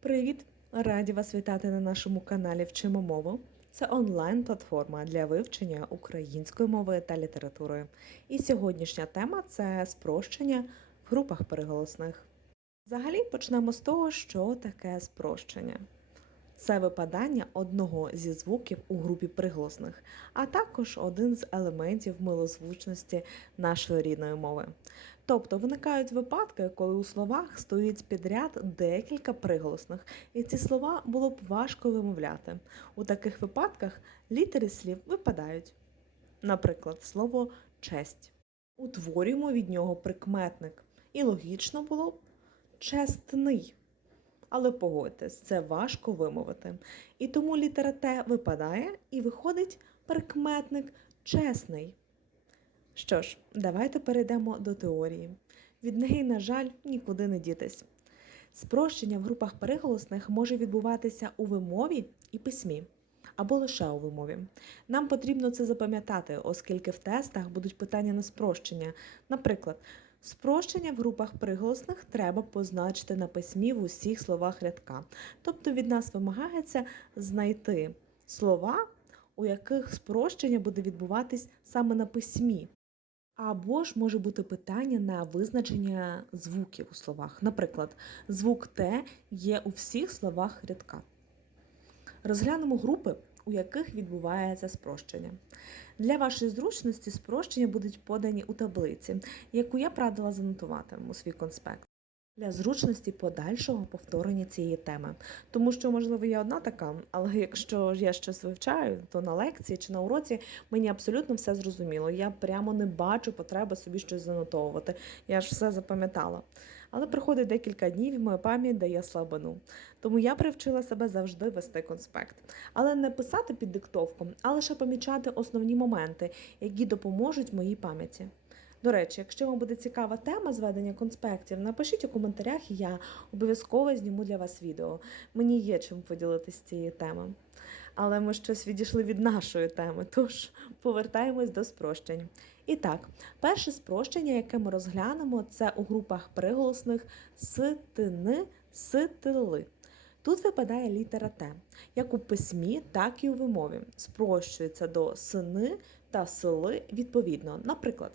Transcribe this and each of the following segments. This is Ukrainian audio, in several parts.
Привіт! Раді вас вітати на нашому каналі Вчимо мову. Це онлайн-платформа для вивчення української мови та літератури. І сьогоднішня тема це спрощення в групах переголосних. Взагалі почнемо з того, що таке спрощення. Це випадання одного зі звуків у групі приголосних, а також один з елементів милозвучності нашої рідної мови. Тобто виникають випадки, коли у словах стоїть підряд декілька приголосних, і ці слова було б важко вимовляти. У таких випадках літери слів випадають. Наприклад, слово честь. Утворюємо від нього прикметник, і логічно було б честний. Але погодьтесь, це важко вимовити. І тому літера Т випадає і виходить прикметник чесний. Що ж, давайте перейдемо до теорії. Від неї, на жаль, нікуди не дітись. Спрощення в групах переголосних може відбуватися у вимові і письмі, або лише у вимові. Нам потрібно це запам'ятати, оскільки в тестах будуть питання на спрощення. Наприклад, спрощення в групах приголосних треба позначити на письмі в усіх словах рядка. Тобто від нас вимагається знайти слова, у яких спрощення буде відбуватись саме на письмі. Або ж може бути питання на визначення звуків у словах. Наприклад, звук Т є у всіх словах рядка. Розглянемо групи, у яких відбувається спрощення. Для вашої зручності спрощення будуть подані у таблиці, яку я прадила радила занотувати у свій конспект. Для зручності подальшого повторення цієї теми. Тому що, можливо, я одна така, але якщо я щось вивчаю, то на лекції чи на уроці мені абсолютно все зрозуміло. Я прямо не бачу потреби собі щось занотовувати. Я ж все запам'ятала. Але приходить декілька днів, і моя пам'ять дає слабину. Тому я привчила себе завжди вести конспект. Але не писати під диктовком, а лише помічати основні моменти, які допоможуть моїй пам'яті. До речі, якщо вам буде цікава тема зведення конспектів, напишіть у коментарях, і я обов'язково зніму для вас відео. Мені є чим поділитися цією темою. Але ми щось відійшли від нашої теми, тож повертаємось до спрощень. І так, перше спрощення, яке ми розглянемо, це у групах приголосних ситини, ситили. Тут випадає літера Т, як у письмі, так і у вимові. Спрощується до сини та сили відповідно. Наприклад,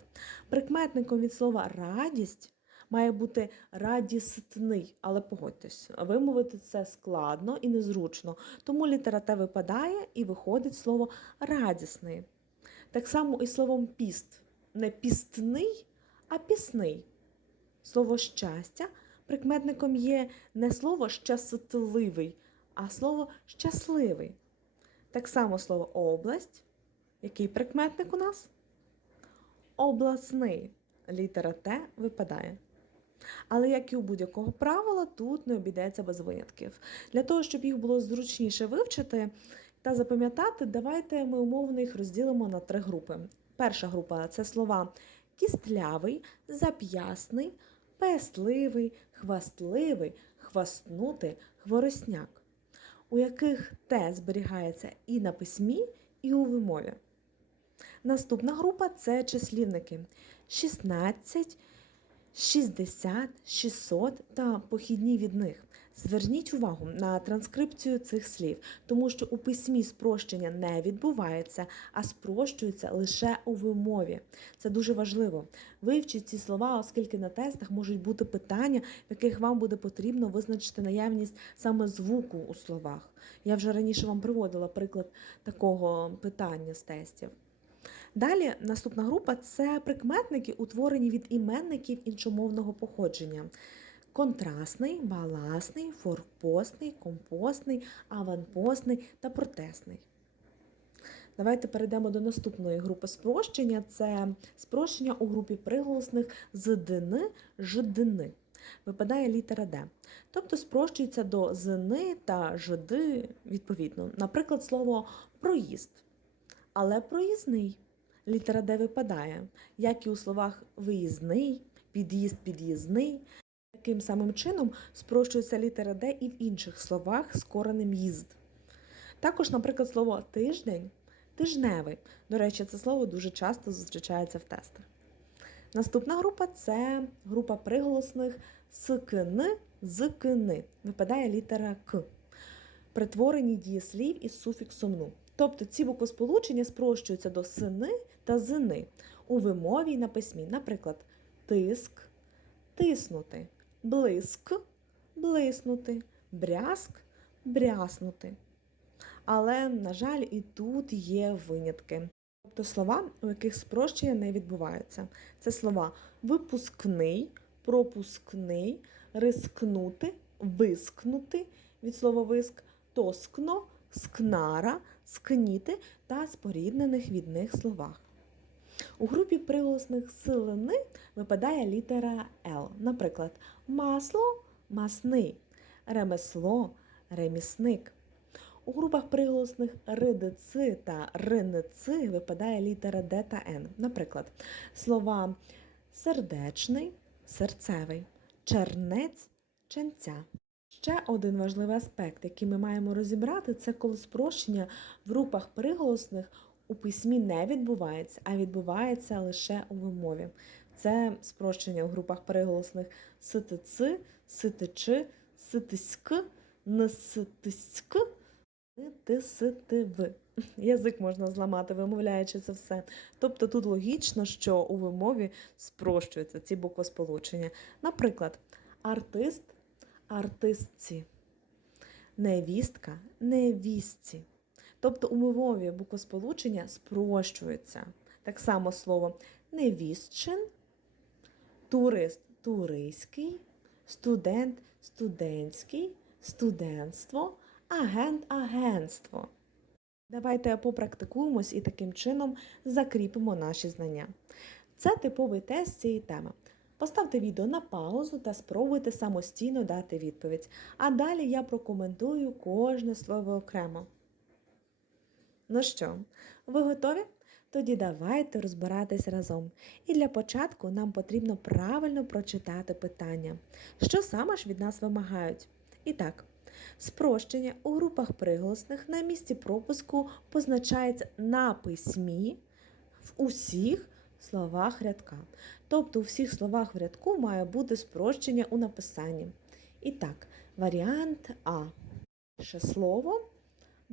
прикметником від слова радість має бути радісний, але погодьтесь, вимовити це складно і незручно, тому літера Т випадає і виходить слово радісний. Так само і словом піст. Не пістний, а пісний. Слово щастя прикметником є не слово щасливий, а слово щасливий. Так само слово область. Який прикметник у нас? Обласний. Літера Т випадає. Але як і у будь-якого правила, тут не обійдеться без винятків. Для того, щоб їх було зручніше вивчити та запам'ятати, давайте ми умовно їх розділимо на три групи. Перша група це слова кістлявий, зап'ясний, пестливий, хвастливий, хвастнутий, хворосняк, у яких те зберігається і на письмі, і у вимові. Наступна група це числівники 16, 60, 600 та похідні від них. Зверніть увагу на транскрипцію цих слів, тому що у письмі спрощення не відбувається, а спрощується лише у вимові. Це дуже важливо. Вивчіть ці слова, оскільки на тестах можуть бути питання, в яких вам буде потрібно визначити наявність саме звуку у словах. Я вже раніше вам приводила приклад такого питання з тестів. Далі наступна група це прикметники, утворені від іменників іншомовного походження. Контрастний, баласний, форпостний, компостний, аванпостний та протесний. Давайте перейдемо до наступної групи спрощення. Це спрощення у групі приголосних з дини, ждини. Випадає літера Д. Тобто спрощується до зини та жди відповідно. Наприклад, слово проїзд. Але проїзний. Літера Д випадає, як і у словах виїзний, під'їзд, під'їзний. Таким самим чином спрощується літера Д і в інших словах з коренем їзд. Також, наприклад, слово тиждень тижневий. До речі, це слово дуже часто зустрічається в тестах. Наступна група це група приголосних скни, зкни. Випадає літера К. Притворені дієслів із суфіксом ну. Тобто ці буквосполучення спрощуються до сини та зини у вимові й на письмі. Наприклад, тиск, тиснути, блиск, блиснути, брязк, бряснути. Але, на жаль, і тут є винятки. Тобто слова, у яких спрощення не відбувається. Це слова випускний, пропускний, рискнути, вискнути від слова виск, тоскно, скнара, скніти та споріднених від них словах. У групі приголосних силини випадає літера Л. Наприклад, масло масний, ремесло ремісник. У групах приголосних ридици та риници випадає літера Д та Н. Наприклад, слова сердечний, серцевий, чернець, ченця. Ще один важливий аспект, який ми маємо розібрати, це коли спрощення в групах приголосних у письмі не відбувається, а відбувається лише у вимові. Це спрощення у групах приголосних ситици, ситичи, ситиськ, неситиськ, тиситив. Язик можна зламати, вимовляючи це все. Тобто тут логічно, що у вимові спрощуються ці буквосполучення. Наприклад, артист артистці, невістка невістці. Тобто у вимові буквосполучення спрощуються. Так само слово невістчин, турист туристський, студент студентський, студентство, агент агентство. Давайте попрактикуємось і таким чином закріпимо наші знання. Це типовий тест цієї теми. Поставте відео на паузу та спробуйте самостійно дати відповідь. А далі я прокоментую кожне слово окремо. Ну що, ви готові? Тоді давайте розбиратись разом. І для початку нам потрібно правильно прочитати питання, що саме ж від нас вимагають. І так, спрощення у групах приголосних на місці пропуску позначається на письмі в усіх словах рядка. Тобто у всіх словах в рядку має бути спрощення у написанні. І так, варіант А. Перше слово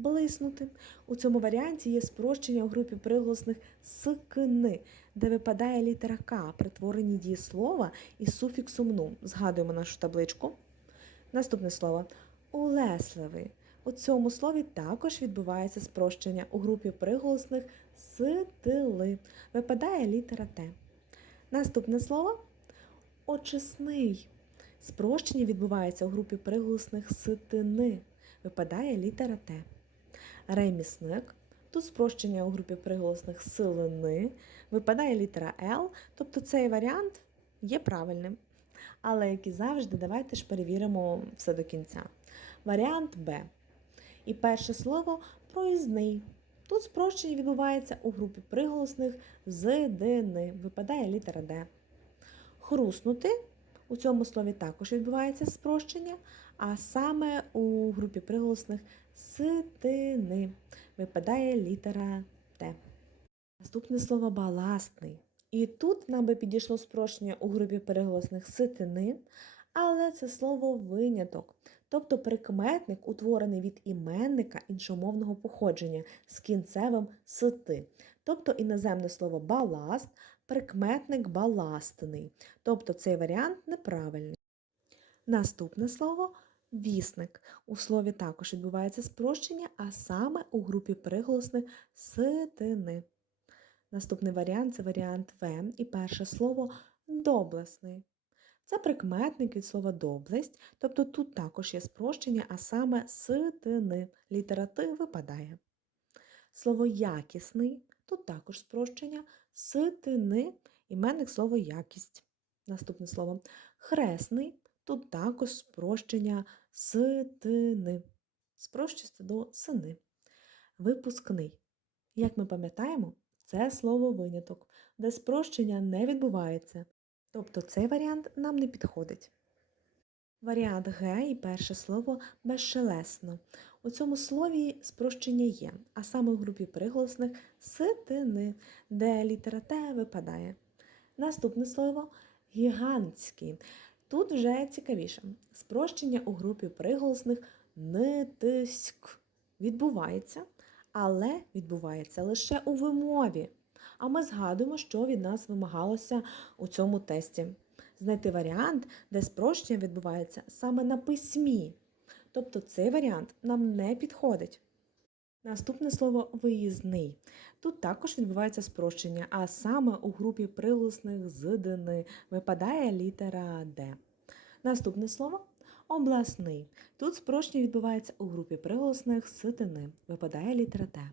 блиснути. У цьому варіанті є спрощення у групі приголосних скни, де випадає літера К, притворені дієслова із суфіксом ну. Згадуємо нашу табличку. Наступне слово улесливий. У цьому слові також відбувається спрощення у групі приголосних ситили. Випадає літера Т. Наступне слово очисний. Спрощення відбувається у групі приголосних ситини. Випадає літера Т. Ремісник. Тут спрощення у групі приголосних силини. Випадає літера Л, тобто цей варіант є правильним. Але, як і завжди, давайте ж перевіримо все до кінця. Варіант Б. І перше слово проїзний. Тут спрощення відбувається у групі приголосних з дини. Випадає літера Д. Хруснути. У цьому слові також відбувається спрощення, а саме у групі приголосних ситини випадає літера Т. Наступне слово баластний. І тут нам би підійшло спрощення у групі приголосних ситини, але це слово виняток, тобто прикметник, утворений від іменника іншомовного походження з кінцевим сити, тобто іноземне слово баласт, прикметник баластний, тобто цей варіант неправильний. Наступне слово вісник. У слові також відбувається спрощення, а саме у групі приголосних ситини. Наступний варіант це варіант В, і перше слово доблесний. Це прикметник від слова доблесть, тобто тут також є спрощення, а саме ситини. Літера Т випадає. Слово якісний, тут також спрощення ситини, іменник слово якість. Наступне слово хресний, тут також спрощення ситини. Спрощується до сини. Випускний. Як ми пам'ятаємо, це слово виняток, де спрощення не відбувається. Тобто цей варіант нам не підходить. Варіант Г і перше слово безшелесно. У цьому слові спрощення є, а саме у групі приголосних ситини, де літера Т випадає. Наступне слово гігантський. Тут вже цікавіше. Спрощення у групі приголосних нитиськ відбувається, але відбувається лише у вимові. А ми згадуємо, що від нас вимагалося у цьому тесті. Знайти варіант, де спрощення відбувається саме на письмі. Тобто цей варіант нам не підходить. Наступне слово виїзний. Тут також відбувається спрощення, а саме у групі приголосних з дини випадає літера Д. Наступне слово обласний. Тут спрощення відбувається у групі приголосних з дини випадає літера Т.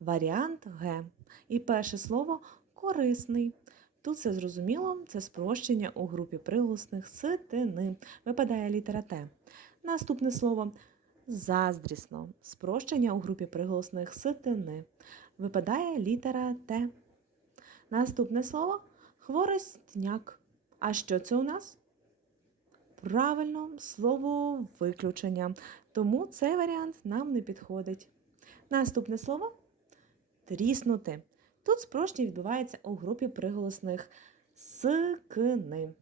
Варіант Г. І перше слово корисний. Тут все зрозуміло, це спрощення у групі приголосних з тини. Випадає літера Т. Наступне слово заздрісно. Спрощення у групі приголосних з тини. Випадає літера Т. Наступне слово хворостняк. А що це у нас? Правильно, слово виключення. Тому цей варіант нам не підходить. Наступне слово тріснути. Тут спрощення відбувається у групі приголосних скни.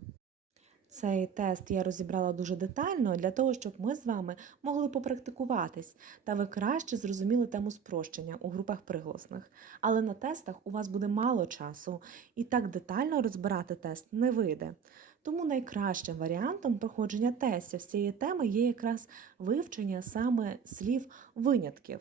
Цей тест я розібрала дуже детально для того, щоб ми з вами могли попрактикуватись та ви краще зрозуміли тему спрощення у групах приголосних. Але на тестах у вас буде мало часу, і так детально розбирати тест не вийде. Тому найкращим варіантом проходження тестів з цієї теми є якраз вивчення саме слів винятків.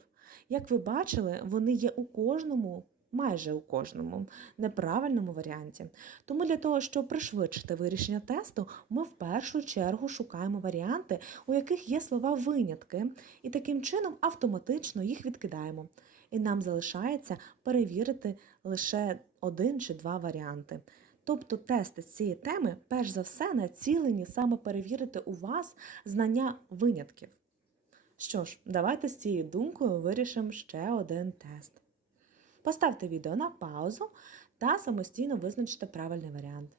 Як ви бачили, вони є у кожному майже у кожному неправильному варіанті. Тому для того, щоб пришвидшити вирішення тесту, ми в першу чергу шукаємо варіанти, у яких є слова винятки, і таким чином автоматично їх відкидаємо. І нам залишається перевірити лише один чи два варіанти. Тобто тести з цієї теми, перш за все, націлені саме перевірити у вас знання винятків. Що ж, давайте з цією думкою вирішимо ще один тест. Поставте відео на паузу та самостійно визначте правильний варіант.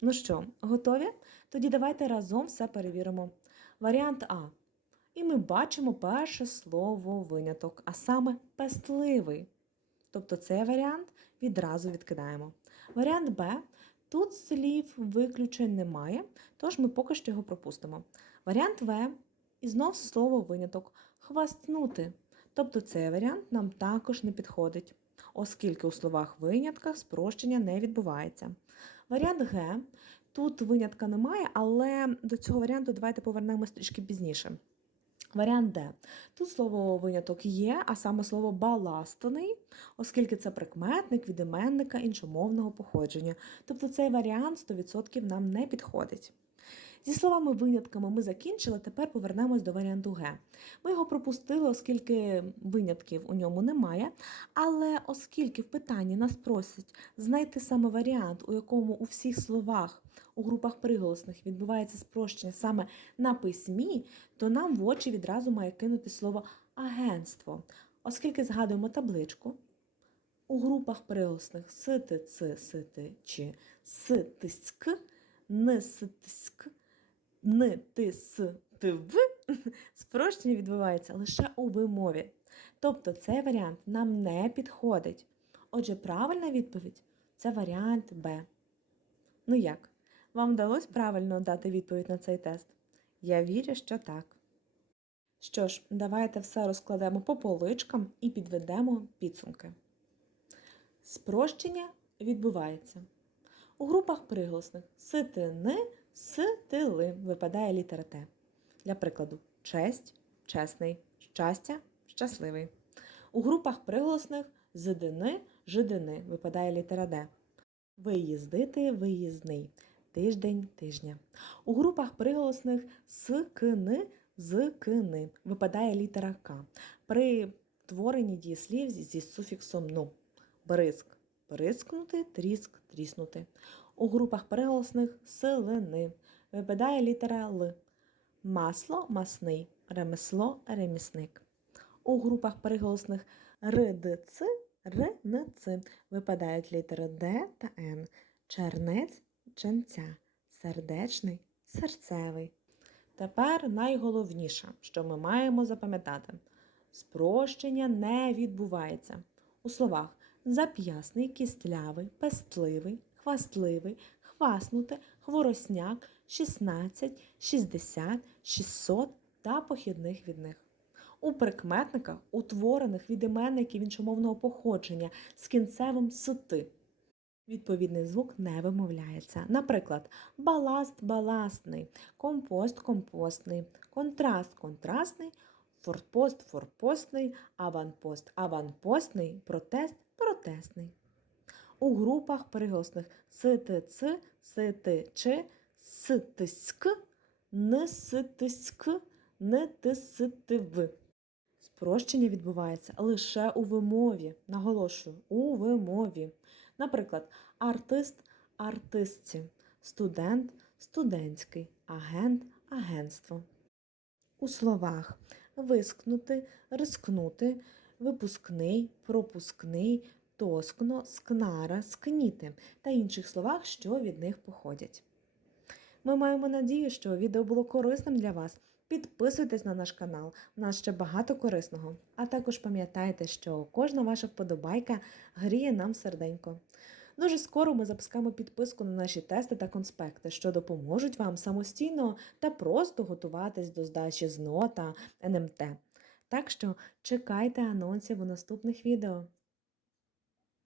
Ну що, готові? Тоді давайте разом все перевіримо. Варіант А. І ми бачимо перше слово виняток, а саме пестливий. Тобто цей варіант відразу відкидаємо. Варіант Б. Тут слів виключень немає, тож ми поки що його пропустимо. Варіант В. І знов слово виняток хвастнути. Тобто цей варіант нам також не підходить, оскільки у словах винятках спрощення не відбувається. Варіант Г. Тут винятка немає, але до цього варіанту давайте повернемось трішки пізніше. Варіант Д. Тут слово виняток є, а саме слово баластний, оскільки це прикметник від іменника іншомовного походження. Тобто цей варіант 100% нам не підходить. Зі словами винятками ми закінчили, тепер повернемось до варіанту Г. Ми його пропустили, оскільки винятків у ньому немає. Але оскільки в питанні нас просять знайти саме варіант, у якому у всіх словах у групах приголосних відбувається спрощення саме на письмі, то нам в очі відразу має кинути слово агентство, оскільки згадуємо табличку. У групах приголосних сити, ци, сити, чи ситиськ, ниситиськ, ни, ти, с, ти, в, спрощення відбувається лише у вимові. Тобто цей варіант нам не підходить. Отже, правильна відповідь це варіант Б. Ну як? Вам вдалося правильно дати відповідь на цей тест? Я вірю, що так. Що ж, давайте все розкладемо по поличкам і підведемо підсумки. Спрощення відбувається. У групах приголосних ситини, ситили випадає літера Т. Для прикладу, честь, чесний, щастя, щасливий. У групах приголосних зидини, жидини випадає літера Д. Виїздити, виїзний, тиждень, тижня. У групах приголосних скини, зкини випадає літера К. При творенні дієслів зі суфіксом ну. Бризк бризкнути, тріск, тріснути. У групах приголосних селени випадає літера Л. Масло масний, ремесло ремісник. У групах приголосних РДЦ, РНЦ випадають літери Д та Н. Чернець ченця, сердечний, серцевий. Тепер найголовніше, що ми маємо запам'ятати: спрощення не відбувається. У словах зап'ясний, кістлявий, пестливий, хвастливий, хваснути, хворосняк, 16, 60, 600 та похідних від них. У прикметниках, утворених від іменників іншомовного походження з кінцевим сити, відповідний звук не вимовляється. Наприклад, баласт баластний, компост компостний, контраст контрастний, форпост форпостний, аванпост аванпостний, протест протестний. У групах приголосних СТЦ, СТЧ, СТСК, НСТСК, НТСТВ. Спрощення відбувається лише у вимові. Наголошую, у вимові. Наприклад, артист артистці, студент студентський, агент агентство. У словах вискнути, рискнути, випускний, пропускний, тоскно, скнара, скніти та інших словах, що від них походять. Ми маємо надію, що відео було корисним для вас. Підписуйтесь на наш канал, у нас ще багато корисного. А також пам'ятайте, що кожна ваша вподобайка гріє нам серденько. Дуже скоро ми запускаємо підписку на наші тести та конспекти, що допоможуть вам самостійно та просто готуватись до здачі ЗНО та НМТ. Так що чекайте анонсів у наступних відео.